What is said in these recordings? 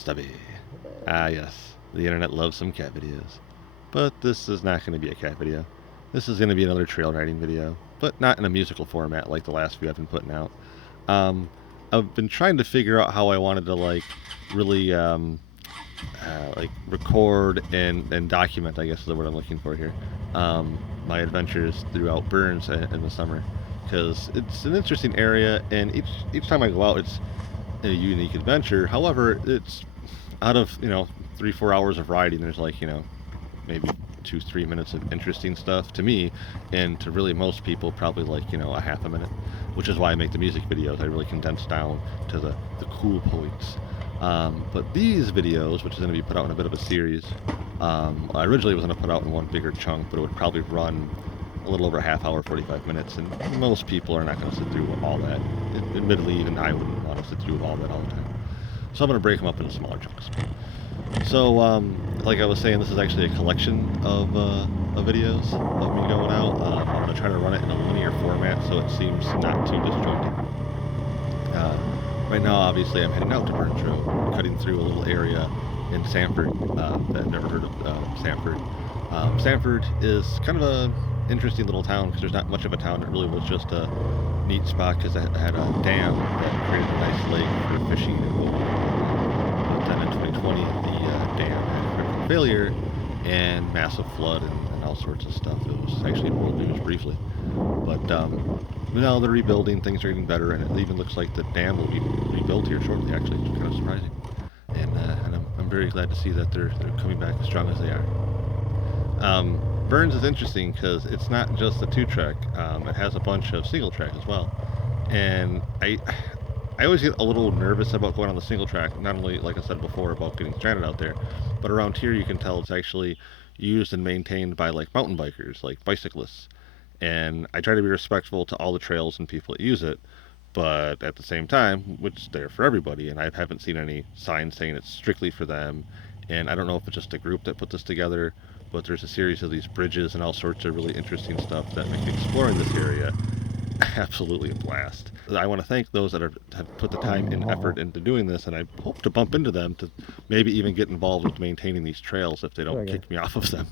Stubby. Ah, yes. The internet loves some cat videos. But this is not going to be a cat video. This is going to be another trail riding video, but not in a musical format like the last few I've been putting out. Um, I've been trying to figure out how I wanted to really record and document, I guess is the word I'm looking for here, my adventures throughout Verns in the summer, because it's an interesting area, and each time I go out, it's a unique adventure. However, it's out of 3-4 hours of riding. There's maybe 2-3 minutes of interesting stuff to me, and to really most people probably a half a minute, which is why I make the music videos. I really condense down to the cool points. But these videos, which is going to be put out in a bit of a series, I originally was going to put out in one bigger chunk, but it would probably run a little over a half hour, 45 minutes, and most people are not going to sit through all that. Admittedly, even I wouldn't want to sit through all that all the time. So I'm going to break them up into smaller chunks. So, like I was saying, this is actually a collection of videos of me going out. I'm going to try to run it in a linear format so it seems not too disjointed. Right now, obviously, I'm heading out to Verns Road, cutting through a little area in Sanford that I've never heard of Sanford. Sanford is kind of a interesting little town because there's not much of a town. It really was just a neat spot because it had a dam that created a nice lake for fishing and boating. But then in 2020, the dam had critical failure and massive flood and all sorts of stuff. It was actually in world news briefly. But now they're rebuilding, things are getting better, and it even looks like the dam will be rebuilt here shortly, actually. It's kind of surprising. And I'm very glad to see that they're coming back as strong as they are. Verns is interesting because it's not just a two-track. It has a bunch of single-track as well. And I always get a little nervous about going on the single track, not only, like I said before, about getting stranded out there, but around here you can tell it's actually used and maintained by mountain bikers, like bicyclists. And I try to be respectful to all the trails and people that use it, but at the same time, it's there for everybody, and I haven't seen any signs saying it's strictly for them. And I don't know if it's just a group that put this together, but there's a series of these bridges and all sorts of really interesting stuff that make exploring this area absolutely a blast. I want to thank those that have put the time and effort into doing this, and I hope to bump into them to maybe even get involved with maintaining these trails if they don't kick me off of them.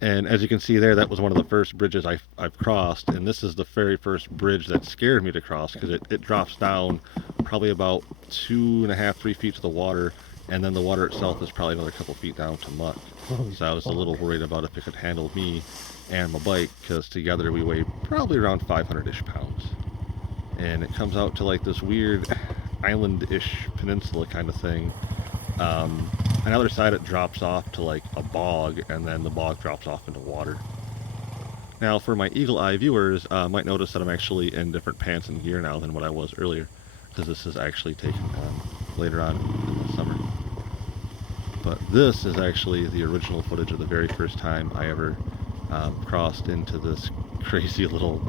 And as you can see there, that was one of the first bridges I've crossed, and this is the very first bridge that scared me to cross because it drops down probably about 2.5-3 feet to the water, and then the water itself is probably another couple feet down to muck. So I was a little worried about if it could handle me and my bike, because together we weigh probably around 500-ish pounds. And it comes out to this weird island-ish peninsula kind of thing. On the other side it drops off to a bog, and then the bog drops off into water. Now for my eagle eye viewers, might notice that I'm actually in different pants and gear now than what I was earlier, because this is actually taken later on in the summer. But this is actually the original footage of the very first time I ever crossed into this crazy little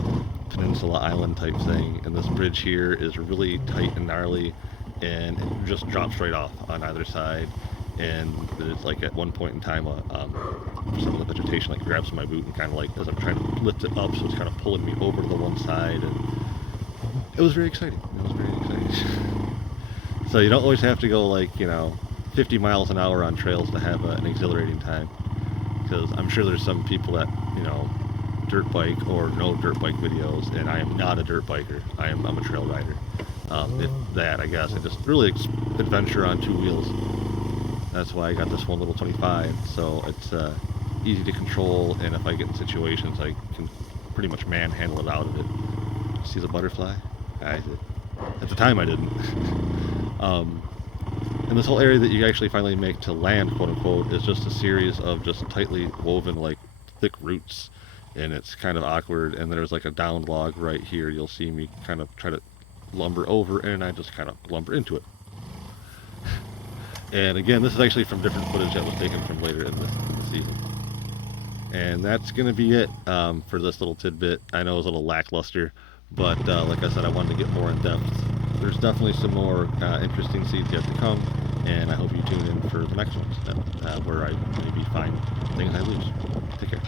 peninsula island type thing. And this bridge here is really tight and gnarly, and it just drops right off on either side. And it's at one point in time some of the vegetation grabs my boot and kind of as I'm trying to lift it up, so it's kind of pulling me over to the one side, and it was very exciting. So you don't always have to go 50 miles an hour on trails to have an exhilarating time, because I'm sure there's some people that dirt bike or no dirt bike videos, and I am not a dirt biker. I'm a trail rider. If that, I guess, I just really adventure on two wheels. That's why I got this one little 25, so it's easy to control, and if I get in situations, I can pretty much manhandle it out of it. See the butterfly? I did. At the time, I didn't. And this whole area that you actually finally make to land, quote unquote, is just a series of just tightly woven, thick roots, and it's kind of awkward. And there's a downed log right here. You'll see me kind of try to lumber over, and I just kind of lumber into it. And again, this is actually from different footage that was taken from later in the season. And that's going to be it for this little tidbit. I know it was a little lackluster, but like I said, I wanted to get more in depth. There's definitely some more interesting scenes yet to come, and I hope you tune in for the next ones, where I maybe find things I lose. Take care.